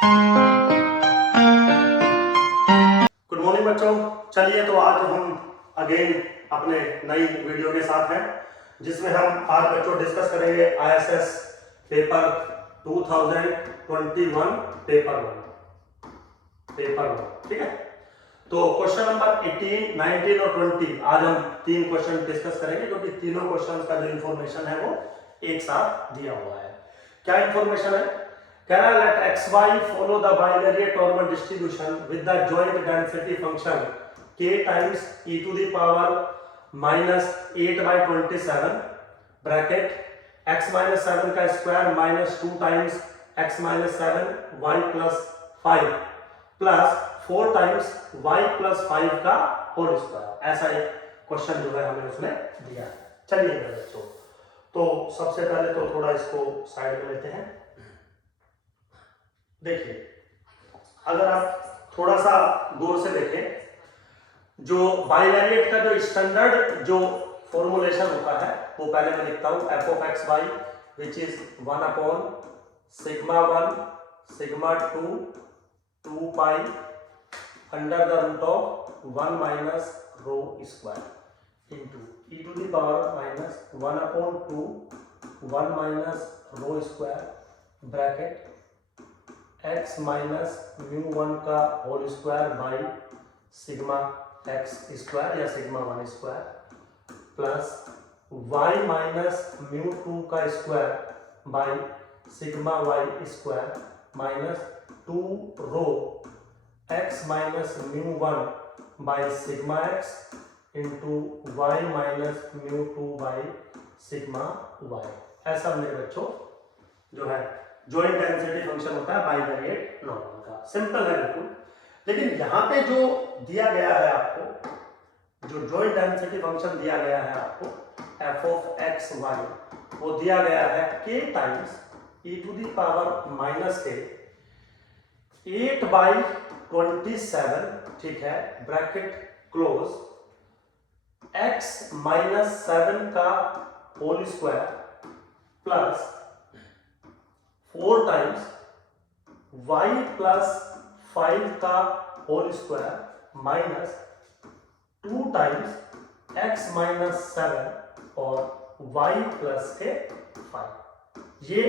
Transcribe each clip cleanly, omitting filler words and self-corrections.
Good morning बच्चों। चलिए तो आज हम अगेन अपने नई वीडियो के साथ हैं, जिसमें हम आज बच्चों डिस्कस करेंगे ISS पेपर 2021 पेपर 1। ठीक है, तो क्वेश्चन नंबर 18, 19 और 20 आज हम तीन क्वेश्चन डिस्कस करेंगे, क्योंकि तीनों क्वेश्चन का जो इंफॉर्मेशन है वो एक साथ दिया हुआ है। क्या इंफॉर्मेशन है? कह रहा है let xy follow the bivariate normal distribution with the joint density function k times e to the power minus 8 by 27 bracket x minus 7 का square minus 2 times x minus 7 y plus 5 plus 4 times y plus 5 का whole square. ऐसा एक question जो है हमें उसने दिया है। चलिए मेरे बच्चों, तो सबसे पहले तो थोड़ा इसको साइड में लेते हैं। देखिए, अगर आप थोड़ा सा गौर से देखें, जो बाइवेरिएट का जो स्टैंडर्ड जो फॉर्मूलेशन होता है वो पहले मैं लिखता हूं f of x y which is 1 upon sigma 1 sigma 2 2 pi under the root of 1 minus rho square into e to the power minus 1 upon 2 1 minus rho square bracket x minus mu 1 का whole square by sigma x square या sigma 1 square plus y minus mu 2 का square by sigma y square minus 2 rho x minus mu 1 by sigma x into y minus mu 2 by sigma y। ऐसा मेरे बच्चों जो है joint density function होता है bivariate normal का। Simple है बिल्कुल, लेकिन यहां पे जो दिया गया है आपको, जो जॉइंट डेंसिटी फंक्शन दिया गया है आपको f of x y, वो दिया गया है k times e to the power minus k 8 by 27, ठीक है, ब्रैकेट क्लोज x माइनस 7 का whole square plus 4 times y plus 5 का whole square minus 2 times x minus 7 और y प्लस के 5। ये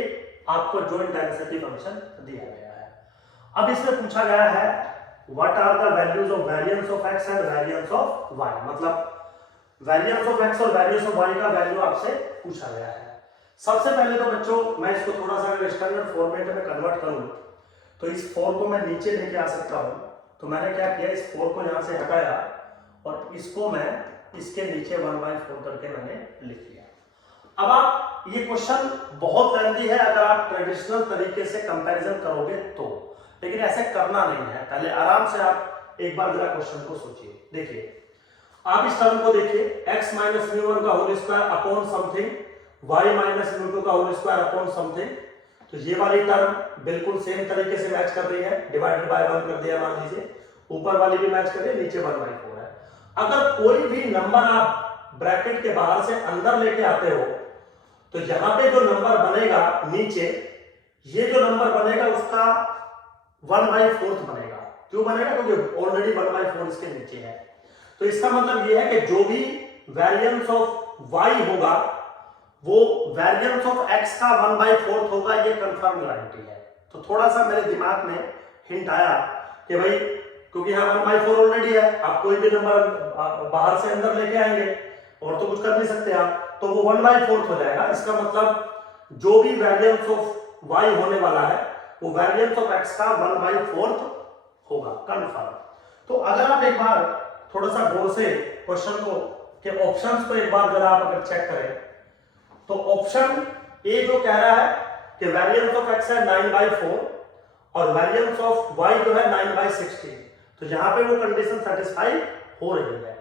आपको जॉइंट डेंसिटी फंक्शन दिया गया है। अब इसमें पूछा गया है what are the values of variance of x and variance of y, मतलब वेरिएंस ऑफ x और वेरिएंस ऑफ y का वैल्यू आपसे पूछा गया है। सबसे पहले तो बच्चों मैं इसको थोड़ा सा अगर स्टैंडर्ड फॉर्मेट में कन्वर्ट करूं तो इस 4 को मैं नीचे लेके आ सकता हूं। तो मैंने क्या किया, इस 4 को यहां से हटाया और इसको मैं इसके नीचे 1/4 करके मैंने लिख लिया। अब आप ये क्वेश्चन बहुत लेंथी है अगर आप ट्रेडिशनल तरीके से कंपैरिजन करोगे तो, लेकिन ऐसे करना नहीं है। पहले आराम से आप एक बार जरा क्वेश्चन को सोचिए। देखिए, आप इस टर्म को देखिए, x माइनस म्यू 1 का whole square upon something y minus mu 2 का होल स्क्वायर अपॉन समथिंग। तो ये वाली टर्म बिल्कुल सेम तरीके से मैच कर रही है, डिवाइडेड बाय 1 कर दिया मान लीजिए, ऊपर वाली भी मैच कर रही है, नीचे 1/4 है। अगर कोई भी नंबर आप ब्रैकेट के बाहर से अंदर लेके आते हो तो यहां पे जो नंबर बनेगा नीचे, ये जो नंबर बनेगा उसका 1/4 बनेगा। क्यों बनेगा? क्योंकि ऑलरेडी 1/4 इसके नीचे है। तो इसका मतलब ये है कि जो भी वेरिएंस ऑफ y होगा वो वेरिएंस ऑफ x का 1/4 होगा, ये कंफर्म गारंटी है। तो थोड़ा सा मेरे दिमाग में हिंट आया कि भाई क्योंकि यहाँ 1/4 ऑलरेडी है, आप कोई भी नंबर बाहर से अंदर लेके आएंगे और तो कुछ कर नहीं सकते आप, तो वो 1/4 हो जाएगा। इसका मतलब जो भी वेरिएंस ऑफ y होने वाला है वो वेरिएंस ऑफ x का 1/4 होगा, कंफर्म। तो अगर आप एक बार थोड़ा सा गौर से क्वेश्चन को के ऑप्शंस को एक बार जरा आप अगर चेक करें तो ऑप्शन ए जो कह रहा है कि वेरिएंस ऑफ x है 9/4 और वेरिएंस ऑफ y जो है 9/16, तो यहां पे वो कंडीशन सेटिस्फाई हो रही है।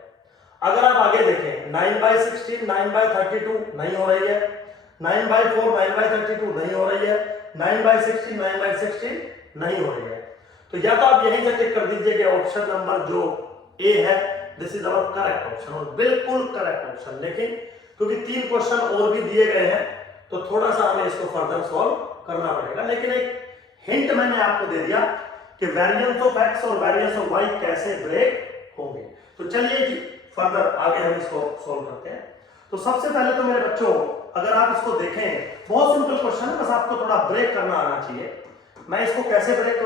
अगर आप आगे देखें 9/16 9/32 नहीं हो रही है, 9/4 9/32 नहीं हो रही है, 9/16 9/16 नहीं हो रही है। तो या तो आप यहीं से टिक कर दीजिए कि ऑप्शन नंबर जो ए है this is our correct option, और बिल्कुल करेक्ट ऑप्शन। लेकिन क्योंकि 3 क्वेश्चन और भी दिए गए हैं तो थोड़ा सा हमें इसको फर्दर सॉल्व करना पड़ेगा। लेकिन एक हिंट मैंने आपको दे दिया कि वेरिएंस ऑफ एक्स और वेरिएंस ऑफ वाई कैसे ब्रेक होंगे। तो चलिए जी फर्दर आगे हम इसको सॉल्व करते हैं। तो सबसे पहले तो मेरे बच्चों अगर आप इसको देखें, बहुत सिंपल क्वेश्चन है, बस आपको थोड़ा ब्रेक करना आना चाहिए। मैं इसको कैसे ब्रेक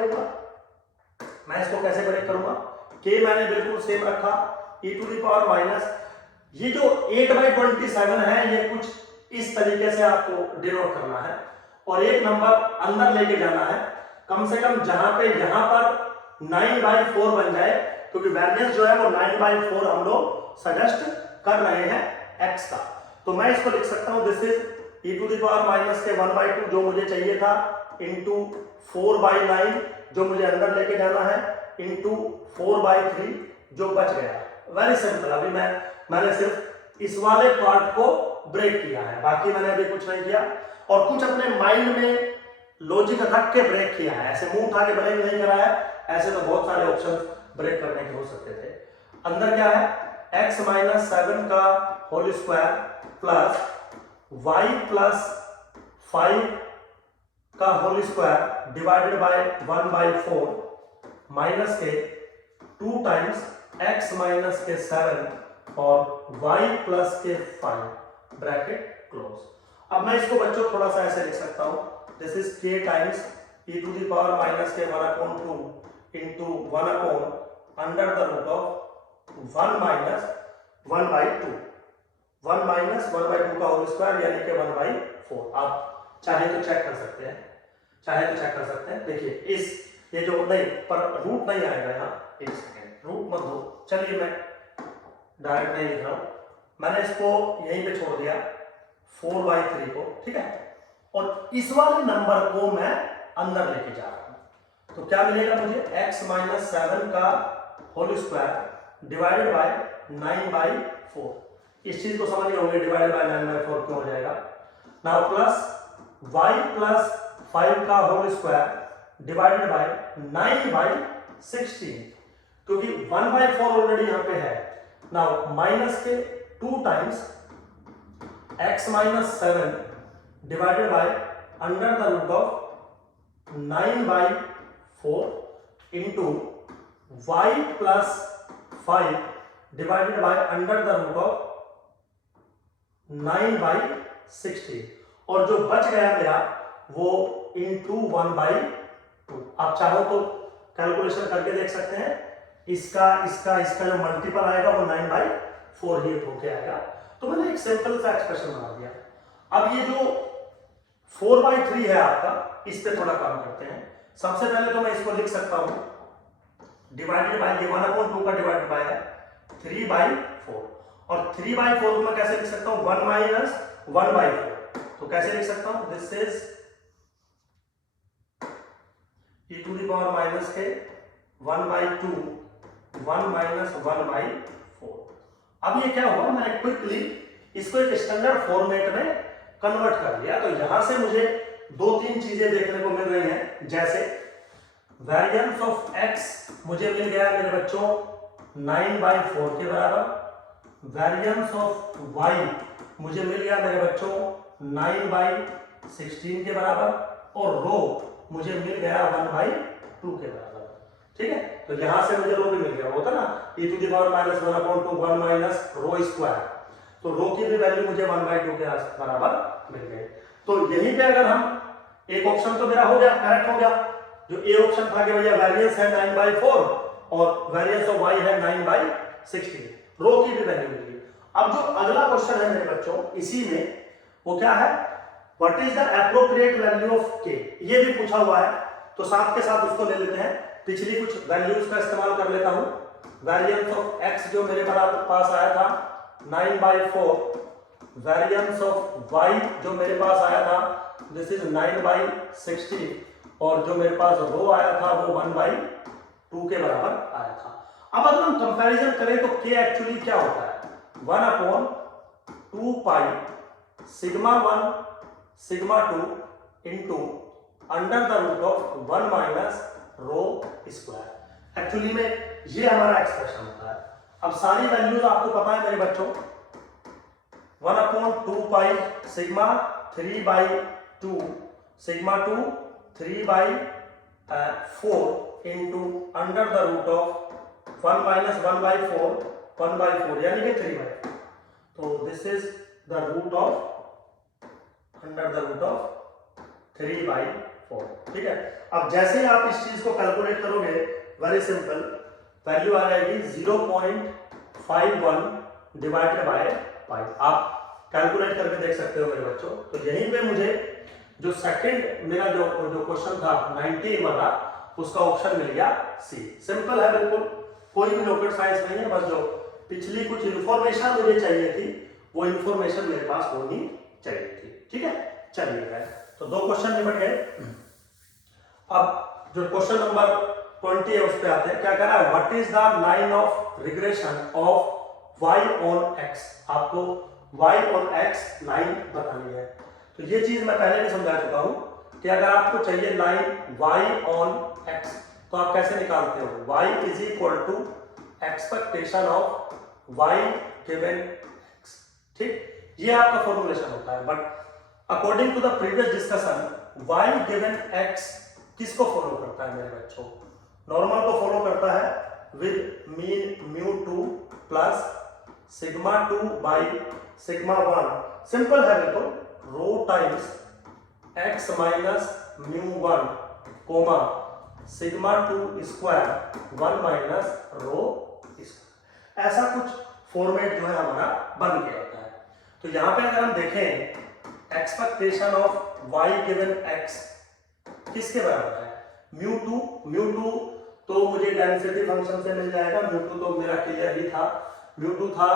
करूंगा, के मैंने बिल्कुल सेम रखा, e to the power minus, ये जो 8/27 है ये कुछ इस तरीके से आपको डिनोट करना है और एक नंबर अंदर लेके जाना है, कम से कम जहां पे यहां पर 9/4 बन जाए, क्योंकि वेरिएंस जो है वो 9/4 हम लोग सजेस्ट कर रहे हैं x का। तो मैं इसको लिख सकता हूं this is e to the power minus के 1/2 जो मुझे चाहिए था इंटू 4/9 जो मुझे अंदर लेके जाना है इंटू 4/3 जो बच गया। Very simple. अभी मैंने सिर्फ इस वाले पार्ट को ब्रेक किया है, बाकी मैंने अभी कुछ नहीं किया और कुछ अपने माइंड में लॉजिक रख के ब्रेक किया है, ऐसे मुंह उठा के ब्रेक नहीं करा है। ऐसे तो बहुत सारे ऑप्शन ब्रेक करने के हो सकते थे। अंदर क्या है, x माइनस 7 का whole square plus y plus 5 का whole square divided by 1/4 minus के 2 टाइम्स x माइनस के 7 और y प्लस के 5 ब्रैकेट क्लोज। अब मैं इसको बच्चों थोड़ा सा ऐसे लिख सकता हूं, this is k times e to the power minus के 1/2 into 1 under the root of 1 minus 1/2, 1 minus 1/2 का होल स्क्वायर यानी कि 1/4। आप चाहे तो चेक कर सकते हैं, देखिए इस ये जो नहीं पर रूट नहीं आएगा यहाँ, एक सेकेंड रूट मत दो, चलिए मैं डायरेक्ट नहीं लिख रहा हूं, मैंने इसको यहीं पे छोड़ दिया 4/3 को, ठीक है, और इस वाले नंबर को मैं अंदर लेके जा रहा हूं। तो क्या मिलेगा मुझे, x माइनस 7 का होल स्क्वायर डिवाइडेड बाय 9/4। इस चीज को समझ गए होंगे, डिवाइडेड बाय 9/4 क्यों हो जाएगा। नाउ प्लस y प्लस 5 का होल स्क्वायर डिवाइडेड बाय 9/16, क्योंकि 1/4 ऑलरेडी यहां पे है। नाउ माइनस के 2 times x minus 7 divided by under the root of 9/4 into y plus 5 divided by under the root of 9/16, और जो बच गया मेरा वो इंटू 1/2। आप चाहो तो कैलकुलेशन करके देख सकते हैं, इसका जो मल्टीपल आएगा वो 9/4 ही होके आएगा। तो मैंने एक सिंपल सा एक्सप्रेशन बना दिया। अब ये जो 4/3 है आपका, इस पे थोड़ा काम करते हैं। सबसे पहले तो मैं इसको लिख सकता हूं डिवाइडेड बाय, ये 1/2 का डिवाइडेड बाय है 3/4, और 3/4 को मैं कैसे लिख सकता हूं, 1 माइनस 1/4। तो कैसे लिख सकता हूं, this is e to the power minus के 1/2 1 माइनस 1/4। अब ये क्या हुआ, मैंने क्विकली इसको एक स्टैंडर्ड फॉर्मेट में कन्वर्ट कर दिया। तो यहां से मुझे 2-3 चीजें देखने को मिल रही हैं, जैसे वेरिएंस ऑफ x मुझे मिल गया मेरे बच्चों 9/4 के बराबर, वेरिएंस ऑफ y मुझे मिल गया मेरे बच्चों 9/16 के बराबर, और रो मुझे मिल गया 1/2 के बराबर। ठीक है, तो यहां से मुझे रो भी मिल गया, होता ना e to the power minus 1/2 1 minus rho square, तो रो की भी वैल्यू मुझे 1/2 के बराबर मिल गई। तो यहीं पे अगर हम, एक ऑप्शन तो मेरा हो गया, करेक्ट हो गया। जो ए ऑप्शन था कि भैया वेरिएंस है 9/4 और वेरिएंस ऑफ y है 9/16, रो की भी वैल्यू मिल गई। अब जो अगला क्वेश्चन है मेरे बच्चों इसी में, वो क्या है, what is the appropriate value of k, ये भी पूछा हुआ है। तो साथ के साथ उसको ले लेते हैं, पिछली कुछ वैल्यूज का इस्तेमाल कर लेता हूं। वेरिएंस ऑफ x जो मेरे पास आया था 9/4, वेरिएंस ऑफ y जो मेरे पास आया था दिस इज 9/16, और जो मेरे पास रो आया था वो 1/2 के बराबर आया था। अब अगर हम कंपैरिजन करें तो k एक्चुअली क्या होता है, 1/2 pi sigma 1 sigma 2 into under the root of 1 minus rho square. Actually में ये हमारा एक्सप्रेशन होता है। अब सारी वैल्यूज आपको पता है मेरे बच्चों, 1/2 pi sigma 3/2 sigma 2 3 4 into under the root of 1 minus 1/4 यानी कि 3/4। तो this is the root of under the root of 3/4। ठीक है, अब जैसे ही आप इस चीज को कैलकुलेट करोगे, वेरी सिंपल, वैल्यू आ जाएगी 0.51 डिवाइडेड बाय 5। आप कैलकुलेट करके देख सकते हो मेरे बच्चों। तो यहीं पे मुझे जो सेकंड मेरा जो क्वेश्चन था 19 वाला, उसका ऑप्शन मिल गया सी। सिंपल है बिल्कुल, कोई भी रॉकेट साइंस नहीं है, बस जो पिछली कुछ इंफॉर्मेशन मुझे चाहिए थी वो इंफॉर्मेशन मेरे पास होनी चाहिए थी। ठीक है, चलिए तो 2 क्वेश्चन निपट गए। अब जो क्वेश्चन नंबर 20 है उस पे आते हैं। क्या कह रहा है, what is the line of regression of y on x। आपको y ऑन x लाइन बतानी है। तो ये चीज मैं पहले भी समझा चुका हूं कि अगर आपको चाहिए लाइन y ऑन x तो आप कैसे निकालते हो, y is equal to expectation of y given x। ठीक, ये आपका फॉर्मूलेशन होता है। But according to the previous discussion, y given x किसको फॉलो करता है मेरे बच्चों, नॉर्मल को फॉलो करता है with mean μ2 plus sigma 2 by sigma 1। Simple है बिल्कुल, rho times x minus μ1 comma sigma 2 square 1 minus rho square. ऐसा कुछ फॉर्मेट जो है हमारा बन गया होता है। तो यहां पे अगर हम देखें expectation of y given x किसके बराबर है, μ2 तो मुझे डेंसिटी फंक्शन से मिल जाएगा। μ2 तो मेरा क्लियर ही था, μ2 था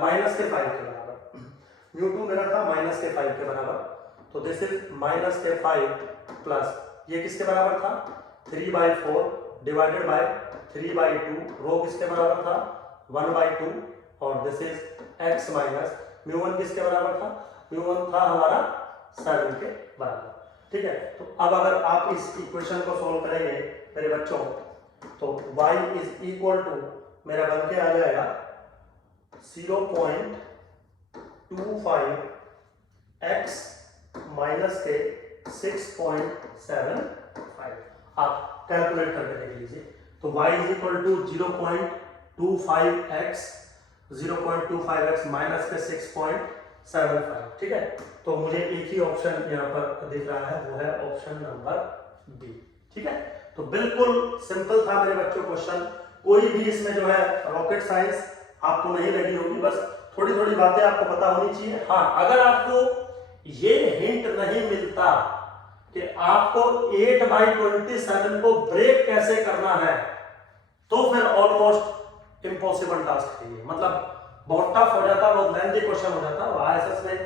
माइनस के 5 के बराबर। μ2 मेरा था माइनस के 5 के बराबर। तो दिस इज माइनस के 5 प्लस ये किसके बराबर था, 3/4 डिवाइडेड बाय 3/2। रो किसके बराबर था, 1/2। और दिस इज x माइनस μ1 किसके बराबर था, μ1 था हमारा 7 के बराबर। ठीक है, तो अब अगर आप इस इक्वेशन को सॉल्व करेंगे मेरे बच्चों, तो y इज इक्वल टू मेरा बन के आ जाएगा 0.25 x माइनस के 6.75। आप कैलकुलेट करके देख लीजिए। तो y is equal to 0.25x minus के 6.75। ठीक है, तो मुझे एक ही ऑप्शन यहाँ पर दिख रहा है, वो है ऑप्शन नंबर बी। ठीक है, तो बिल्कुल सिंपल था मेरे बच्चों क्वेश्चन। कोई भी इसमें जो है रॉकेट साइंस आपको नहीं लगी होगी, बस थोड़ी थोड़ी बातें आपको पता होनी चाहिए। हाँ, अगर आपको ये हिंट नहीं मिलता कि आपको 8/27 को ब्रेक कैसे करना है, तो फिर ऑलमोस्ट इम्पॉसिबल टास्क है ये। मतलब बहुत टफ हो जाता, बहुत लेंथी क्वेश्चन हो जाता। IASS में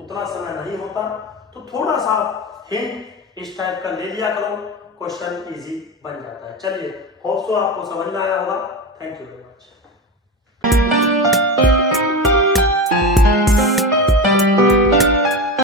उतना समय नहीं होता, तो थोड़ा सा हिंट इस टाइप का ले लिया करो, क्वेश्चन इजी बन जाता है। चलिए, होप सो आपको समझ में आया होगा। Thank you very much.